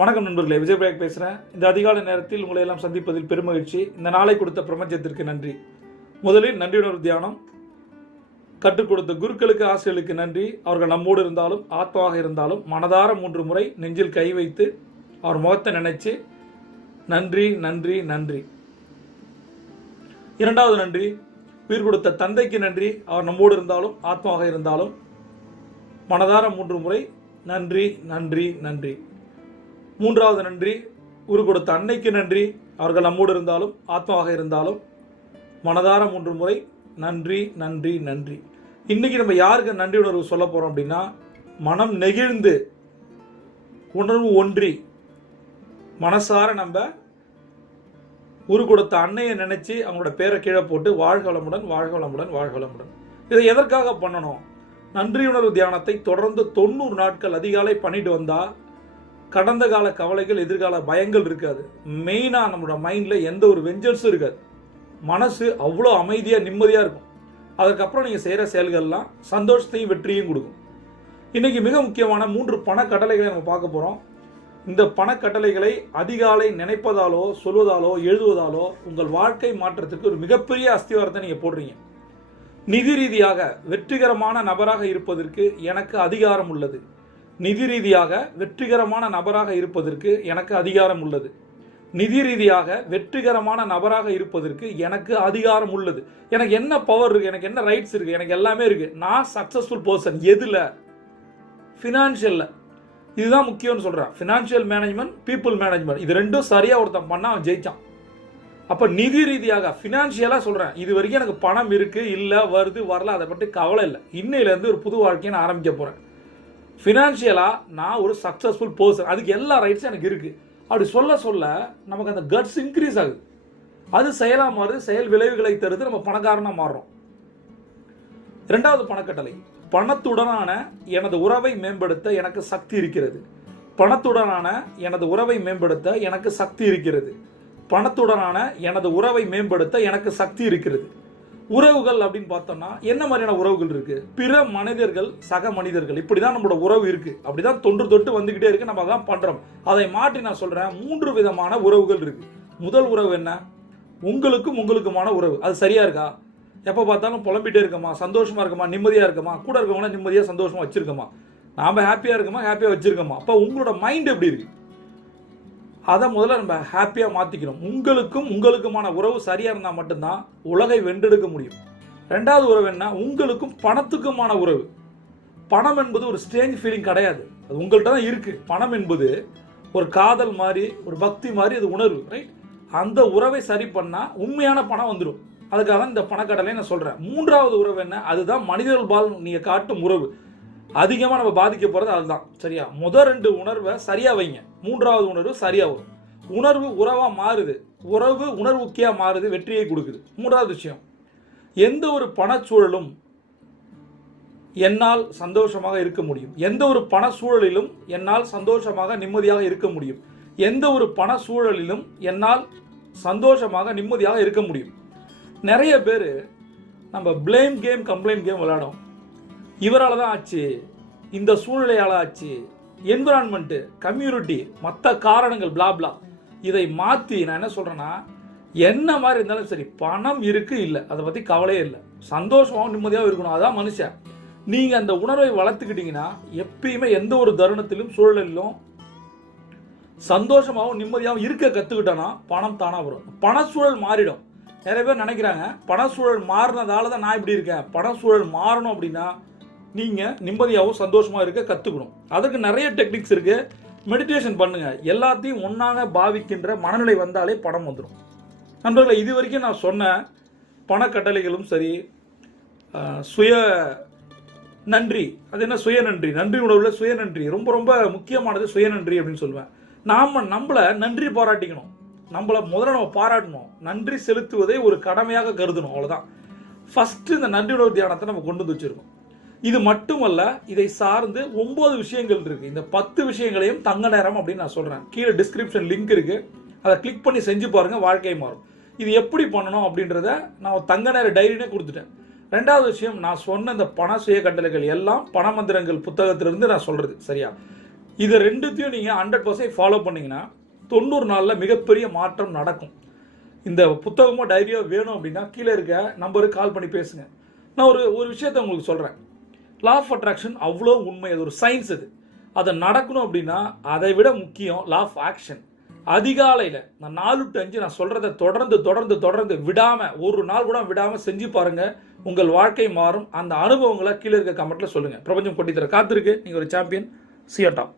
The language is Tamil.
வணக்கம் நண்பர்களே, விஜயபிரகாஷ் பேசுகிறேன். இந்த அதிகாலை நேரத்தில் உங்களை எல்லாம் சந்திப்பதில் பெருமகிழ்ச்சி. இந்த நாளை கொடுத்த பிரபஞ்சத்திற்கு நன்றி. முதலில் நன்றியுணர்வு தியானம். கற்றுக் கொடுத்த குருக்களுக்கு, ஆசிரியர்களுக்கு நன்றி. அவர்கள் நம்மோடு இருந்தாலும் ஆத்மாவாக இருந்தாலும் மனதார 3 முறை நெஞ்சில் கை வைத்து அவர் முகத்தை நினைச்சு நன்றி நன்றி நன்றி. இரண்டாவது நன்றி, உயிர் கொடுத்த தந்தைக்கு நன்றி. அவர் நம்மோடு இருந்தாலும் ஆத்மாவாக இருந்தாலும் மனதார 3 முறை நன்றி நன்றி நன்றி. மூன்றாவது நன்றி, உயிர் கொடுத்த அன்னைக்கு நன்றி. அவர்கள் நம்மோடு இருந்தாலும் ஆத்மாவாக இருந்தாலும் மனதார 3 முறை நன்றி நன்றி நன்றி. இன்னைக்கு நம்ம யாருக்கு நன்றி உணர்வு சொல்ல போறோம் அப்படின்னா, மனம் நெகிழ்ந்து உணர்வு ஒன்றி மனசார நம்ம உயிர் கொடுத்த அன்னையை நினைச்சு அவங்களோட பேரை கீழே போட்டு வாழ்க வளமுடன் வாழ்க வளமுடன் வாழ்க வளமுடன். இதை எதற்காக பண்ணணும்? நன்றி உணர்வு தியானத்தை தொடர்ந்து 90 நாட்கள் அதிகாலை பண்ணிட்டு வந்தா கடந்த கால கவலைகள், எதிர்கால பயங்கள் இருக்காது. மெயினாக நம்மளோட மைண்டில் எந்த ஒரு வெஞ்சன்ஸும் இருக்காது. மனசு அவ்வளோ அமைதியாக நிம்மதியாக இருக்கும். அதுக்கப்புறம் நீங்கள் செய்கிற செயல்கள்லாம் சந்தோஷத்தையும் வெற்றியும் கொடுக்கும். இன்றைக்கி மிக முக்கியமான 3 பணக்கட்டளைகளை நம்ம பார்க்க போகிறோம். இந்த பணக்கட்டளைகளை அதிகாலை நினைப்பதாலோ சொல்வதாலோ எழுதுவதாலோ உங்கள் வாழ்க்கை மாற்றத்துக்கு ஒரு மிகப்பெரிய அஸ்திவாரத்தை நீங்கள் போடுறீங்க. நிதி ரீதியாக வெற்றிகரமான நபராக இருப்பதற்கு எனக்கு அதிகாரம் உள்ளது. நிதி ரீதியாக வெற்றிகரமான நபராக இருப்பதற்கு எனக்கு அதிகாரம் உள்ளது. நிதி ரீதியாக வெற்றிகரமான நபராக இருப்பதற்கு எனக்கு அதிகாரம் உள்ளது. எனக்கு என்ன பவர் இருக்கு, எனக்கு என்ன ரைட்ஸ் இருக்கு, எனக்கு எல்லாமே இருக்கு. நான் சக்சஸ்ஃபுல் பர்சன். எதுல? ஃபினான்ஷியல்ல. இதுதான் முக்கியம்னு சொல்றேன். ஃபினான்ஷியல் மேனேஜ்மெண்ட், பீப்புள் மேனேஜ்மெண்ட், இது ரெண்டும் சரியா ஒருத்தன் பண்ணா அவன் ஜெயிச்சான். அப்ப நிதி ரீதியாக ஃபினான்ஷியலா சொல்றேன். இது வரைக்கும் எனக்கு பணம் இருக்கு, இல்ல வருது வரல, அதை பற்றி கவலை இல்லை. இன்னையில இருந்து ஒரு புது வாழ்க்கையை நான் ஆரம்பிக்க போறேன். ஃபினான்ஷியலாக நான் ஒரு சக்ஸஸ்ஃபுல் பர்சன், அதுக்கு எல்லா ரைட்ஸும் எனக்கு இருக்குது. அப்படி சொல்ல சொல்ல நமக்கு அந்த கட்ஸ் இன்க்ரீஸ் ஆகுது. அது செயலாக மாறுது, செயல் விளைவுகளை தருது, நம்ம பணக்காரனாக மாறுறோம். 2வது பணக்கட்டளை, பணத்துடனான எனது உறவை மேம்படுத்த எனக்கு சக்தி இருக்கிறது. பணத்துடனான எனது உறவை மேம்படுத்த எனக்கு சக்தி இருக்கிறது. பணத்துடனான எனது உறவை மேம்படுத்த எனக்கு சக்தி இருக்கிறது. உறவுகள் அப்படின்னு பார்த்தோம்னா என்ன மாதிரியான உறவுகள் இருக்கு? பிற மனிதர்கள், சக மனிதர்கள், இப்படிதான் நம்மளோட உறவு இருக்கு. அப்படிதான் தொன்று தொட்டு வந்துகிட்டே இருக்கு. நம்ம அதான் பண்றோம். அதை மாற்றி நான் சொல்றேன், 3 விதமான உறவுகள் இருக்கு. முதல் உறவு என்ன? உங்களுக்குமான உறவு. அது சரியா இருக்கா? எப்ப பார்த்தாலும் புலம்பிட்டே இருக்கமா, சந்தோஷமா இருக்கமா, நிம்மதியா இருக்கமா, கூட இருக்கவங்கள நிம்மதியா சந்தோஷமா வச்சிருக்கமா, நாம ஹாப்பியா இருக்கமா, ஹாப்பியா வச்சிருக்கமா? அப்ப உங்களோட மைண்ட் எப்படி இருக்கு? அதை முதல்ல நம்ம ஹாப்பியாக மாற்றிக்கணும். உங்களுக்குமான உறவு சரியாக இருந்தால் மட்டும்தான் உலகை வென்றெடுக்க முடியும். 2வது உறவு என்ன? உங்களுக்கும் பணத்துக்குமான உறவு. பணம் என்பது ஒரு ஸ்ட்ரேஞ்ச் ஃபீலிங் கிடையாது, அது உங்கள்கிட்ட தான் இருக்குது. பணம் என்பது ஒரு காதல் மாதிரி, ஒரு பக்தி மாதிரி, அது உணர்வு, ரைட்? அந்த உறவை சரி பண்ணால் உண்மையான பணம் வந்துடும். அதுக்காக தான் இந்த பணக்கடலை நான் சொல்கிறேன். 3வது உறவு என்ன? அதுதான் மனிதர்கள் பால் நீங்கள் காட்டும் உறவு. அதிகமாக நம்ம பாதிக்க போகிறது அதுதான். சரியா? முதல் 2 உணர்வை சரியாக வைங்க, 3வது உணர்வு சரியாக வரும். உணர்வு உறவாக மாறுது, உறவு உணர்வுக்கியாக மாறுது, வெற்றியை கொடுக்குது. 3வது விஷயம், எந்த ஒரு பணச்சூழலும் என்னால் சந்தோஷமாக இருக்க முடியும். எந்த ஒரு பண சூழலிலும் என்னால் சந்தோஷமாக நிம்மதியாக இருக்க முடியும். எந்த ஒரு பண சூழலிலும் என்னால் சந்தோஷமாக நிம்மதியாக இருக்க முடியும். நிறைய பேர் நம்ம பிளேம் கேம், கம்ப்ளைண்ட் கேம் விளையாடும். இவரால் தான் ஆச்சு, இந்த சூழ்நிலையால் ஆச்சு, என்விரான்மெண்ட்டு, கம்யூனிட்டி, மற்ற காரணங்கள், பிளாப்லா. இதை மாற்றி நான் என்ன சொல்கிறேன்னா, என்ன மாதிரி இருந்தாலும் சரி, பணம் இருக்கு இல்லை, அதை பற்றி கவலையே இல்லை. சந்தோஷமாகவும் நிம்மதியாகவும் இருக்கணும். அதான் மனுஷன். நீங்கள் அந்த உணர்வை வளர்த்துக்கிட்டீங்கன்னா எப்பயுமே எந்த ஒரு தருணத்திலும் சூழலிலும் சந்தோஷமாகவும் நிம்மதியாகவும் இருக்க கற்றுக்கிட்டோன்னா பணம் தானாக வரும். பணச்சூழல் மாறிடும். நிறைய பேர் நினைக்கிறாங்க பணச்சூழல் மாறினதால தான் நான் இப்படி இருக்கேன். பணச்சூழல் மாறணும் அப்படின்னா நீங்கள் நிம்மதியாகவும் சந்தோஷமாக இருக்க கற்றுக்கணும். அதுக்கு நிறைய டெக்னிக்ஸ் இருக்குது. மெடிடேஷன் பண்ணுங்கள். எல்லாத்தையும் ஒன்றாக பாவிக்கின்ற மனநிலை வந்தாலே பணம் வந்துடும். நண்பர்களை, இது வரைக்கும் நான் சொன்ன பணக்கட்டளைகளும் சரி, சுய நன்றி, அது என்ன சுய நன்றி, நன்றி உணர்வில் சுய நன்றி ரொம்ப ரொம்ப முக்கியமானது. சுய நன்றி அப்படின்னு சொல்லுவேன். நம்மளை நன்றி பாராட்டிக்கணும். நம்மளை முதல்ல நம்ம பாராட்டணும். நன்றி செலுத்துவதை ஒரு கடமையாக கருதணும். அவ்வளோதான். ஃபஸ்ட்டு இந்த நன்றி உணர்வு தியானத்தை நம்ம கொண்டு வந்து வச்சுருக்கோம். இது மட்டுமல்ல, இதை சார்ந்து 9 விஷயங்கள் இருக்கு. இந்த 10 விஷயங்களையும் தங்க நேரம் அப்படின்னு நான் சொல்றேன். கீழே டிஸ்கிரிப்ஷன் லிங்க் இருக்கு, அதை கிளிக் பண்ணி செஞ்சு பாருங்க, வாழ்க்கை மாறும். இது எப்படி பண்ணணும் அப்படின்றத நான் தங்க நேர டைரினே கொடுத்துட்டேன். 2வது விஷயம், நான் சொன்ன இந்த பண சுய கட்டளைகள் எல்லாம் பண மந்திரங்கள் புத்தகத்திலிருந்து நான் சொல்றது. சரியா? இதை ரெண்டுத்தையும் நீங்கள் 100% ஃபாலோ பண்ணிங்கன்னா 90 நாளில் மிகப்பெரிய மாற்றம் நடக்கும். இந்த புத்தகமோ டைரியோ வேணும் அப்படின்னா கீழே இருக்க நம்பருக்கு கால் பண்ணி பேசுங்க. நான் ஒரு விஷயத்த உங்களுக்கு சொல்கிறேன். லா ஆஃப் அட்ராக்ஷன் அவ்வளோ உண்மை, அது ஒரு சயின்ஸ். அதை நடக்கணும் அப்படின்னா அதை விட முக்கியம் லா ஆஃப் ஆக்ஷன். அதிகாலையில் நான் 4 to 5 நான் சொல்கிறத தொடர்ந்து விடாமல், ஒரு நாள் கூட விடாமல் செஞ்சு பாருங்கள். உங்கள் வாழ்க்கை மாறும். அந்த அனுபவங்களை கீழே இருக்க கமெண்ட்டில் சொல்லுங்கள். பிரபஞ்சம் கொட்டி தர காத்திருக்கு. நீங்கள் ஒரு சாம்பியன். சியா டாப்.